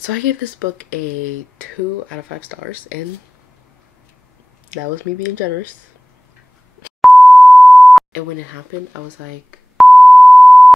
So I gave this book a 2 out of 5 stars, and that was me being generous. And when it happened, I was like,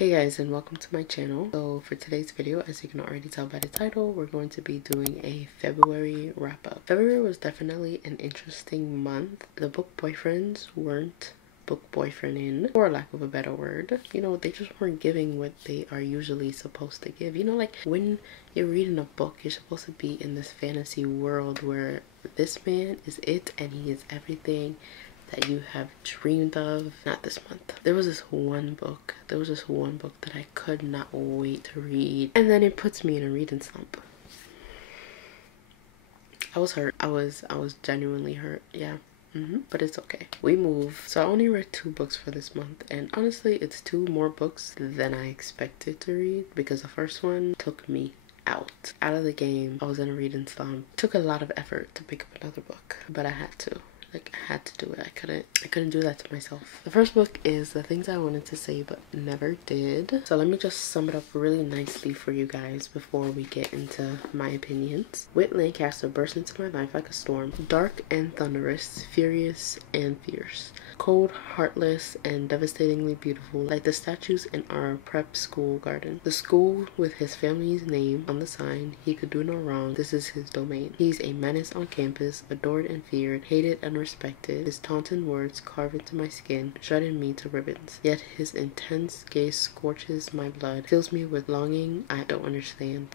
hey guys, and welcome to my channel. So for today's video, as you can already tell by the title, we're going to be doing a February wrap-up. February was definitely an interesting month. The book boyfriends weren't book boyfriending, for lack of a better word. You know, they just weren't giving what they are usually supposed to give. You know, like when you're reading a book, you're supposed to be in this fantasy world where this man is it and he is everything that you have dreamed of. Not this month. There was this one book that I could not wait to read, and then it puts me in a reading slump. I was hurt. I was genuinely hurt. Yeah. But it's okay. We move. So I only read 2 books for this month, and honestly it's 2 more books than I expected to read, because the first one took me out of the game. I was in a reading slump. It took a lot of effort to pick up another book, but I had to. Like, I had to do it. I couldn't do that to myself. The first book is The Things I Wanted to Say But Never Did. So let me just sum it up really nicely for you guys before we get into my opinions. Whit Lancaster burst into my life like a storm. Dark and thunderous, furious and fierce. Cold, heartless, and devastatingly beautiful, like the statues in our prep school garden. The school with his family's name on the sign. He could do no wrong. This is his domain. He's a menace on campus, adored and feared, hated and respected. His taunting words carve into my skin, shredding me to ribbons. Yet his intense gaze scorches my blood, fills me with longing I don't understand.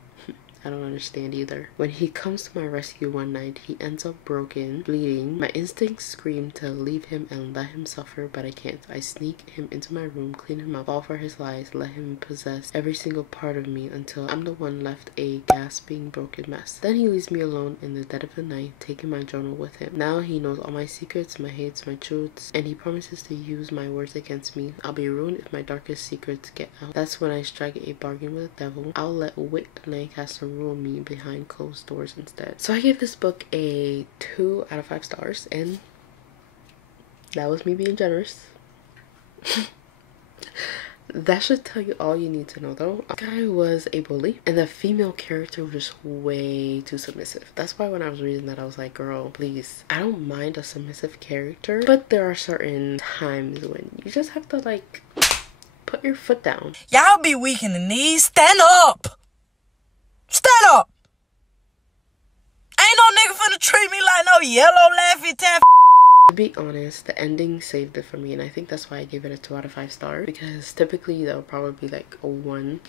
I don't understand either. When he comes to my rescue one night, he ends up broken, bleeding. My instincts scream to leave him and let him suffer, but I can't. I sneak him into my room, clean him up, fall for his lies, let him possess every single part of me until I'm the one left a gasping, broken mess. Then he leaves me alone in the dead of the night, taking my journal with him. Now he knows all my secrets, my hates, my truths, and he promises to use my words against me. I'll be ruined if my darkest secrets get out. That's when I strike a bargain with the devil. I'll let Whit Lancaster rule me behind closed doors instead. So I gave this book a 2 out of 5 stars, and that was me being generous. That should tell you all you need to know, though. The guy was a bully, and the female character was just way too submissive. That's why when I was reading that, I was like, girl, please. I don't mind a submissive character, but there are certain times when you just have to, like, put your foot down. Y'all be weak in the knees. Stand up! Stand up! Ain't no nigga finna treat me like no yellow Laffy Taffy. To be honest, the ending saved it for me, and I think that's why I gave it a 2 out of 5 stars, because typically that would probably be like a 1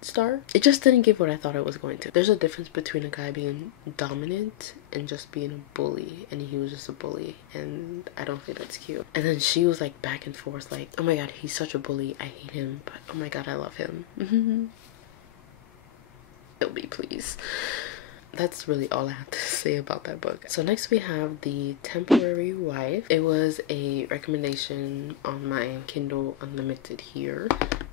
star. It just didn't give what I thought it was going to. There's a difference between a guy being dominant and just being a bully, and he was just a bully, and I don't think that's cute. And then she was like back and forth, like, oh my god, he's such a bully, I hate him, but oh my god, I love him. Kill me, please. That's really all I have to say about that book. So next we have The Temporary Wife. It was a recommendation on my Kindle Unlimited here,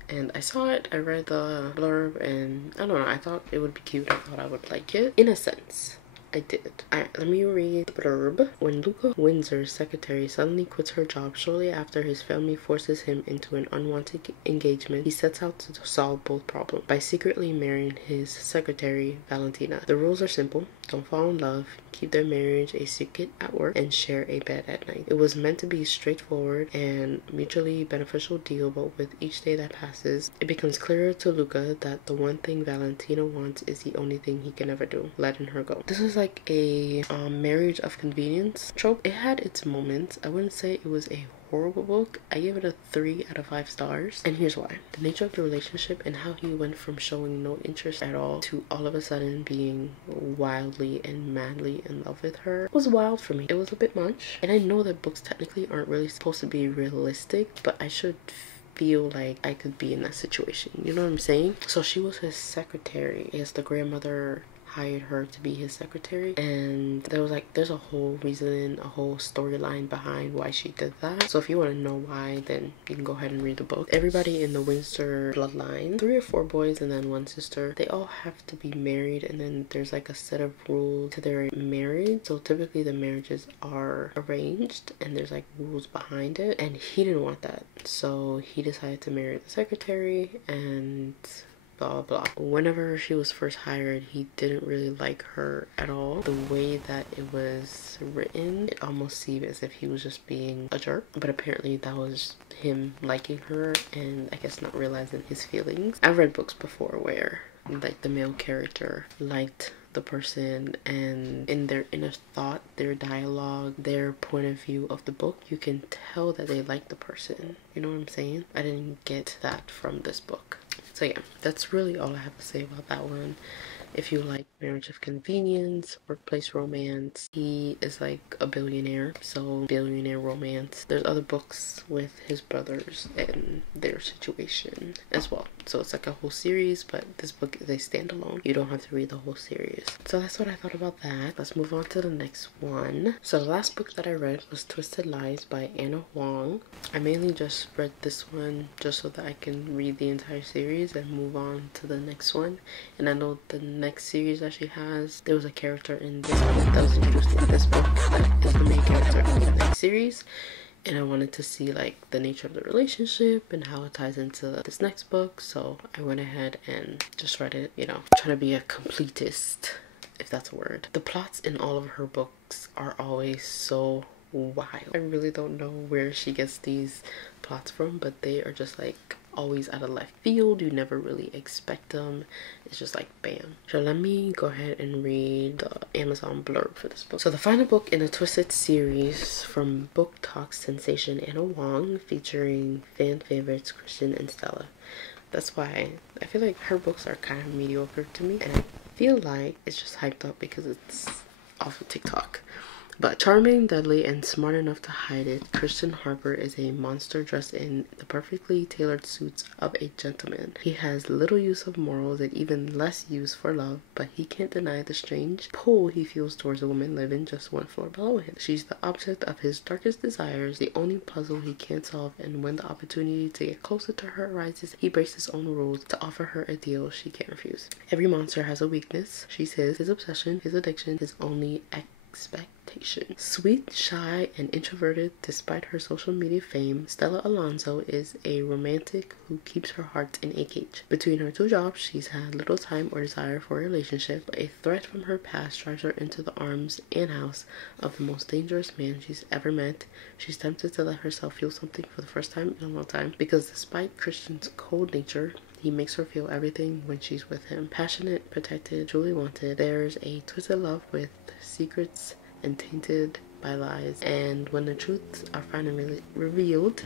and I saw it, I read the blurb, and I don't know, I thought it would be cute. I thought I would like it. In a sense, I did. Alright, let me read the blurb. When Luca Windsor's secretary suddenly quits her job shortly after his family forces him into an unwanted engagement, he sets out to solve both problems by secretly marrying his secretary, Valentina. The rules are simple. Don't fall in love, keep their marriage a secret at work, and share a bed at night. It was meant to be a straightforward and mutually beneficial deal, but with each day that passes, it becomes clearer to Luca that the one thing Valentina wants is the only thing he can ever do, letting her go. This is like a marriage of convenience trope. It had its moments. I wouldn't say it was a horrible book. I gave it a 3 out of 5 stars, and here's why. The nature of the relationship and how he went from showing no interest at all to all of a sudden being wildly and madly in love with her was wild for me. It was a bit much, and I know that books technically aren't really supposed to be realistic, but I should feel like I could be in that situation, you know what I'm saying? So she was his secretary. I guess the grandmother hired her to be his secretary, and there's a whole reason, a whole storyline behind why she did that. So if you want to know why, then you can go ahead and read the book. Everybody in the Windsor bloodline, 3 or 4 boys and then 1 sister, they all have to be married, and then there's like a set of rules to their marriage. So typically the marriages are arranged and there's like rules behind it, and he didn't want that, so he decided to marry the secretary, and blah blah. Whenever she was first hired, he didn't really like her at all. The way that it was written, it almost seemed as if he was just being a jerk, but apparently that was him liking her and I guess not realizing his feelings. I've read books before where like the male character liked the person, and in their inner thought, their dialogue, their point of view of the book, you can tell that they like the person. You know what I'm saying? I didn't get that from this book. So yeah, that's really all I have to say about that one. If you like Marriage of Convenience, workplace romance, he is like a billionaire, so billionaire romance. There's other books with his brothers and their situation as well. So it's like a whole series, but this book is a standalone. You don't have to read the whole series. So that's what I thought about that. Let's move on to the next one. So the last book that I read was Twisted Lies by Anna Huang. I mainly just read this one just so that I can read the entire series and move on to the next one. And I know the next series that she has, there was a character in this book that was introduced in this book that is the main character in the next series, and I wanted to see like the nature of the relationship and how it ties into this next book. So I went ahead and just read it, you know, trying to be a completist, if that's a word. The plots in all of her books are always so wild. I really don't know where she gets these plots from, but they are just like always out of left field. You never really expect them. It's just like bam. So let me go ahead and read the Amazon blurb for this book. So the final book in a Twisted series from BookTok sensation Anna Huang, featuring fan favorites Christian and Stella. That's why I feel like her books are kind of mediocre to me, and I feel like it's just hyped up because it's off of TikTok. But charming, deadly, and smart enough to hide it, Christian Harper is a monster dressed in the perfectly tailored suits of a gentleman. He has little use of morals and even less use for love, but he can't deny the strange pull he feels towards a woman living just one floor below him. She's the object of his darkest desires, the only puzzle he can't solve, and when the opportunity to get closer to her arises, he breaks his own rules to offer her a deal she can't refuse. Every monster has a weakness. She's his obsession, his addiction, his only expectation. Sweet, shy, and introverted despite her social media fame, Stella Alonso is a romantic who keeps her heart in a cage. Between her two jobs, she's had little time or desire for a relationship, but a threat from her past drives her into the arms and house of the most dangerous man she's ever met. She's tempted to let herself feel something for the first time in a long time, because despite Christian's cold nature, he makes her feel everything when she's with him. Passionate, protected, truly wanted, there's a twisted love with secrets and tainted by lies, and when the truths are finally revealed,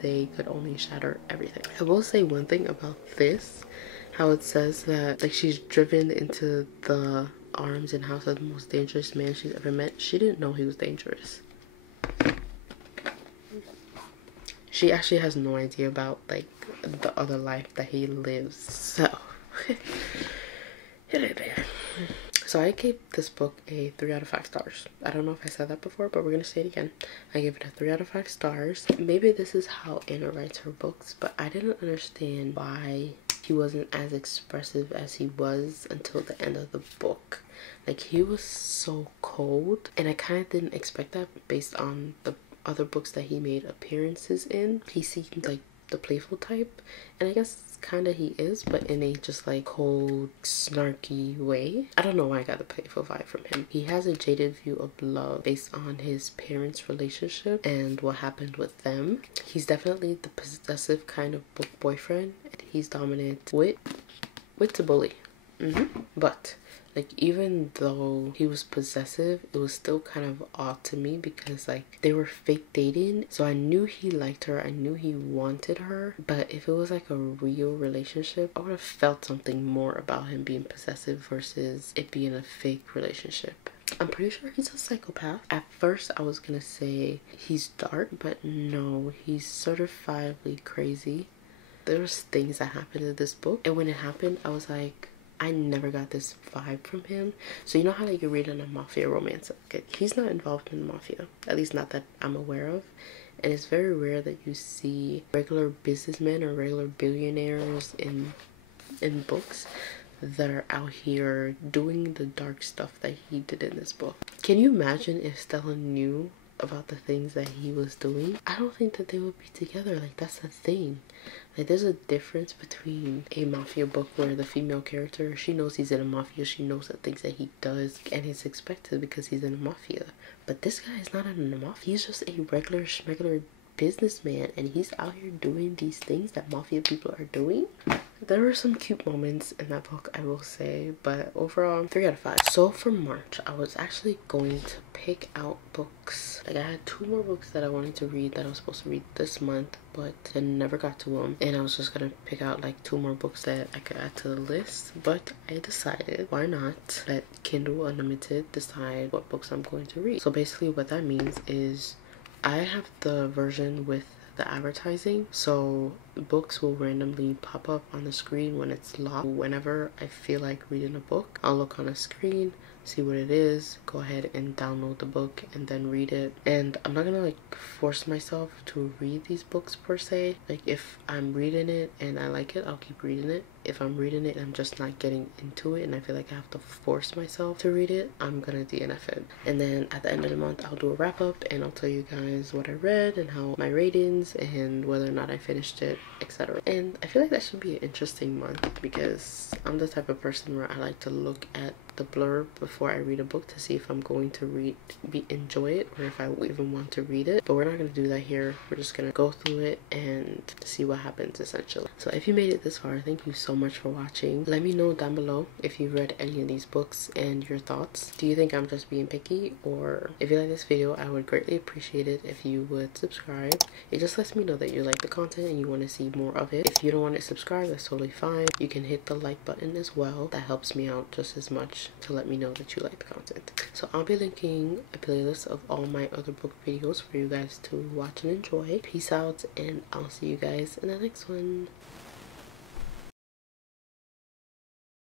they could only shatter everything. I will say one thing about this, how it says that like she's driven into the arms and house of the most dangerous man she's ever met. She didn't know he was dangerous. She actually has no idea about like the other life that he lives. So hello there. So I gave this book a 3 out of 5 stars. I don't know if I said that before, but we're gonna say it again. I gave it a 3 out of 5 stars. Maybe this is how Anna writes her books, but I didn't understand why he wasn't as expressive as he was until the end of the book. Like, he was so cold, and I kind of didn't expect that based on the other books that he made appearances in. He seemed like the playful type, and I guess kind of he is, but in a just like cold, snarky way. I don't know why I got a playful vibe from him. He has a jaded view of love based on his parents' relationship and what happened with them. He's definitely the possessive kind of book boyfriend. He's dominant wit to bully. But like, even though he was possessive, it was still kind of odd to me because like they were fake dating, so I knew he liked her, I knew he wanted her, but if it was like a real relationship, I would have felt something more about him being possessive versus it being a fake relationship. I'm pretty sure he's a psychopath. At first I was gonna say he's dark, but no, he's certifiably crazy. There was things that happened in this book, and when it happened I was like, I never got this vibe from him. So you know how like you read in a mafia romance, like, he's not involved in the mafia, at least not that I'm aware of. And it's very rare that you see regular businessmen or regular billionaires in books that are out here doing the dark stuff that he did in this book. Can you imagine if Stella knew about the things that he was doing, I don't think that they would be together. Like, that's the thing. Like, there's a difference between a mafia book where the female character, she knows he's in a mafia, she knows the things that he does, and it's expected because he's in a mafia. But this guy is not in a mafia. He's just a regular schmegular businessman, and he's out here doing these things that mafia people are doing. There were some cute moments in that book, I will say, but overall 3 out of 5. So for March, I was actually going to pick out books. Like, I had 2 more books that I wanted to read that I was supposed to read this month, but I never got to them, and I was just gonna pick out like 2 more books that I could add to the list. But I decided, why not let Kindle Unlimited decide what books I'm going to read. So basically what that means is I have the version with the advertising, so books will randomly pop up on the screen when it's locked. Whenever I feel like reading a book, I'll look on a screen, see what it is, go ahead and download the book and then read it. And I'm not gonna like force myself to read these books per se. Like, if I'm reading it and I like it, I'll keep reading it. If I'm reading it and I'm just not getting into it and I feel like I have to force myself to read it, I'm gonna DNF it. And then at the end of the month, I'll do a wrap up and I'll tell you guys what I read and how my ratings and whether or not I finished it, etc. And I feel like that should be an interesting month because I'm the type of person where I like to look at the blurb before I read a book to see if I'm going to enjoy it, or if I even want to read it. But we're not going to do that here. We're just going to go through it and see what happens, essentially. So if you made it this far, thank you so much for watching. Let me know down below if you read any of these books and your thoughts. Do you think I'm just being picky? Or if you like this video, I would greatly appreciate it if you would subscribe. It just lets me know that you like the content and you want to see more of it. If you don't want to subscribe, that's totally fine. You can hit the like button as well. That helps me out just as much to let me know that you like the content. So I'll be linking a playlist of all my other book videos for you guys to watch and enjoy. Peace out, and I'll see you guys in the next one.